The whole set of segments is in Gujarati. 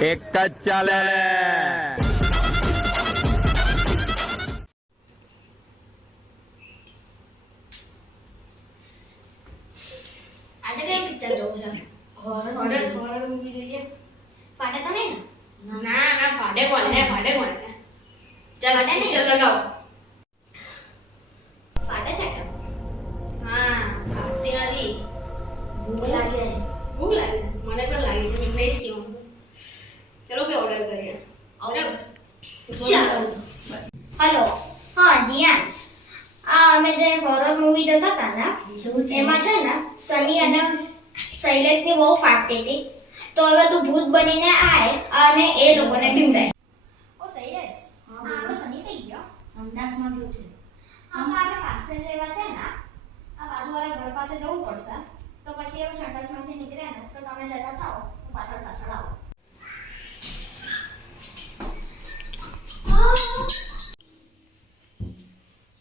એક જ ચાલે. આજે કઈ પિક્ચર જોવું છે? હોરર મૂવી જોઈએ. ફાટે તો નહીં ને? ના ના ફાટે કોણ ચાલ ફાટે નહીં? પિક્ચર લગાવો. ફાટે છે કે? હા ફાટતી નથી. ભૂખ લાગે. ભૂખ લાગે મને પણ લાગી છે. મેં જ કીધું. ચલો કે ઓર્ડર કરીએ. બરાબર ચાલો. હેલો. હા જીયાન્સ. અમે જે હોરર મૂવી જોતા હતા ને એમાં છે ને સની અને શૈલેષની બહુ ફાટતી હતી. તો હવે તું ભૂત બનીને આય અને એ લોકોને બીવડાય. ઓ શૈલેષ, આપણો સની થઈ ગયો. સંડાસમાં ગયો છે. હા તો આપણે પાર્સલ લેવા છે ને આ બાજુવાળા ઘર પાસે જવું પડશે. તો પછી એ સંડાસમાંથી નીકળે ને તો તમે જતા થાઓ, હું પાછળ પાછળ આવું.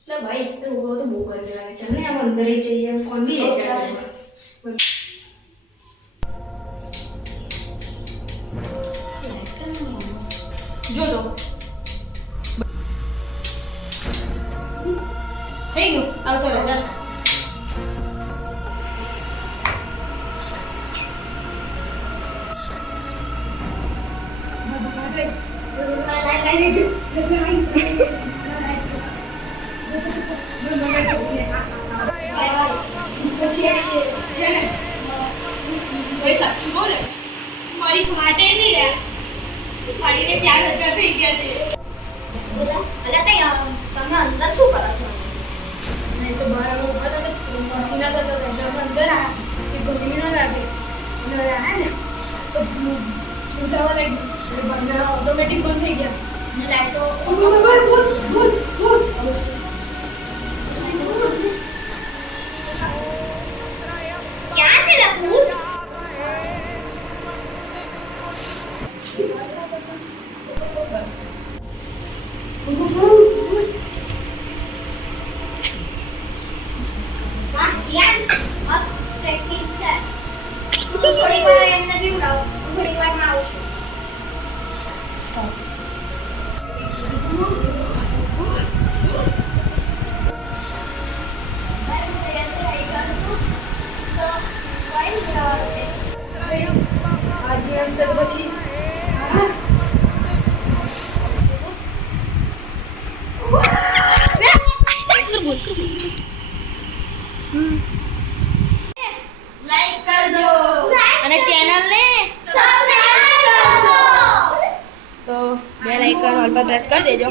લે ભાઈ તો ઉભો તો બહુ ગરમી લાગે. ચાલ ને આમ અંદર જ જઈએ. આમ કોણ બી રહે છે. જો તો થઈ ગયું. આવતો રહે ચાલ. મારી ફાટે નહીં રહ્યા. ફાટીને 4000 થઈ ગયા છે. બોલા અલા તમે અંદર શું કરો છો? નહીં તો બહાર અમે ઉભા હતા તો પસીના થતો હતો. એટલે અમે અંદર આવ્યા કે ગરમી ન લાગે. અને આવ્યા ને તો ઉતાવળ લાગી. એટલે ભાઈના ઓટોમેટિક બંધ થઈ ગયા. અને લાઈટો ક્યાં છે લા ભૂત? વાહ યસ મસ્ત ટેકનિક છે. તું થોડી વાર એમને બીવડાવ. હું થોડી વારમાં આવું છું. આજે હશે તો પછી લાઈક કરજો અને ચેનલને સબસ્ક્રાઇબ કરજો. તો બે લાઇકન ઓલ પર પ્રેસ કરી દેજો.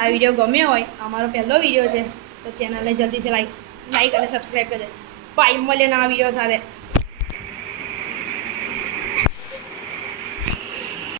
આ વિડીયો ગમ્યો હોય, અમારો પહેલો વિડીયો છે, તો ચેનલને જલ્દીથી લાઈક અને સબસ્ક્રાઈબ કરી દેજો. બાય, મળીએ નવા વિડીયો સાથે.